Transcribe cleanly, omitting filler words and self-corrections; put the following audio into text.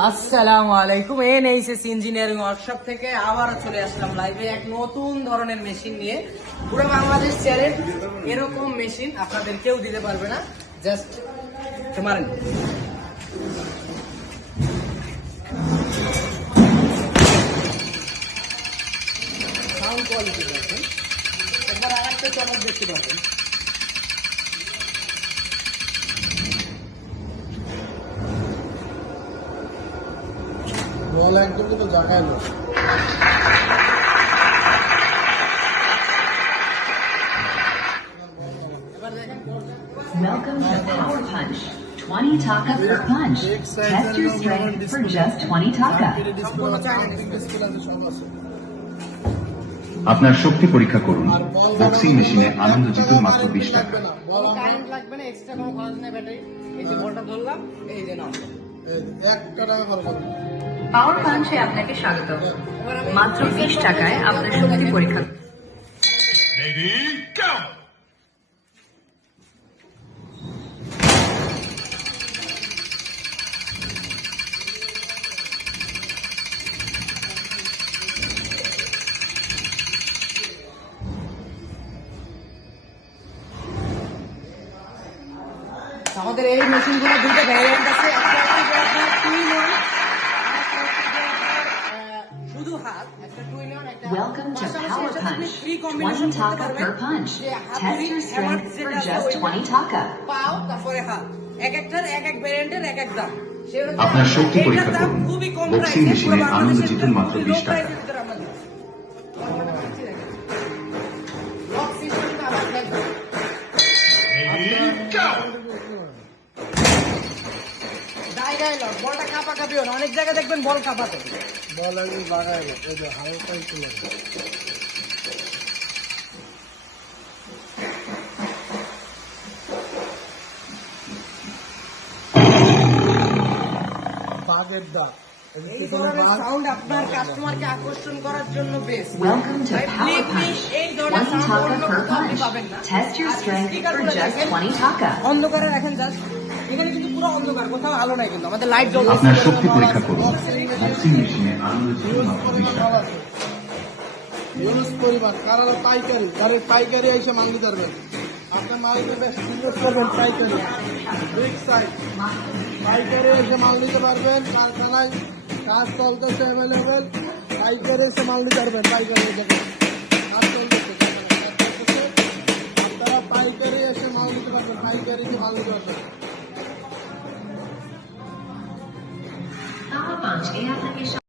আসসালামু আলাইকুম। NHS engineering workshop থেকে আবার চলে আসলাম লাইভে এক নতুন ধরনের মেশিন নিয়ে। পুরো বাংলাদেশ চ্যালেঞ্জ, এরকম মেশিন আপনাদের কেউ দিতে পারবে না। জাস্ট মারেন। সাউন্ড কোয়ালিটি দেখেন, একবার আরেকটা চমক দেখতে পাবেন। বল একদম তো জায়গায় না। Welcome to Power Punch. 20 taka per punch. Test your strength for just 20 taka. আপনার শক্তি পরীক্ষা করুন। বক্সিং মেশিনে আনন্দ জিতুন মাত্র 20 টাকা। কারেন্ট লাগবে না, এক্সট্রা কোনো খরচ নেই। ব্যাটারি এই যে বলটা ধরলাম, এই যে নাও 1 টাকা খরচ হবে। পাওয়ার পাঞ্চে আপনাকে স্বাগত। মাত্র 20 টাকায় আপনার শক্তি পরীক্ষা। আমাদের এই মেশিনগুলো দুইটা ভ্যারিয়েন্ট আছে। একটা হচ্ছে আপনার টুইন ওয়ান, শুধু হাত, একটা টুইন ওয়ান, একটা Welcome to Power Punch. 20 taka per punch. Test your strength for just 20 taka. পাও তারপরে হাত, এক একটার এক এক ভ্যারিয়েন্টের এক এক দাম। আপনার শক্তি পরীক্ষা করুন। বক্সিং মেশিনে আনন্দ জিতুন মাত্র 20 টাকা। বলটা কাপা কাপিও না, অনেক জায়গায় দেখবেন বল কাপাতে। বল একদম জায়গায় না, এই যে হালকা একটু লাগে। বাগের দাগ। এই ধরনের সাউন্ড আপনার কাস্টমারকে আকর্ষণ করার জন্য best. Welcome to Power Punch. এই ধরনের 20 সাউন্ড taka অন্য per কোথাও আপনি punch. পাবেন না। Test your R strength for স্পিকারগুলো just দেখেন, 20 taka. অন্ধকারে রাখেন জাস্ট, এখানে কিন্তু পুরো অন্ধকার, কোথাও আলো নাই, কিন্তু আমাদের লাইট জ্বলছে। আপনার শক্তি পরীক্ষা করুন। বক্সিং মেশিনে আনন্দ জিতুন মাত্র 20 টাকা। ইউজ পরিমাণ কারণ পাইকারি, কারণ পাইকারি এসে মাল নিতে পারবেন। আপনার মাল নেবে ইউজ করবেন পাইকারি, বিগ সাইজ পাইকারি এসে মাল নিতে পারবেন। কারখানায় কাজ চলতেছে অ্যাভেলেবেল, পাইকারি এসে মাল নিতে পারবেন। পাইকারি কাজ চলতেছে, আপনারা পাইকারি এসে মাল নিতে পারবেন, পাইকারি মাল নিতে পারবেন। Power Punch.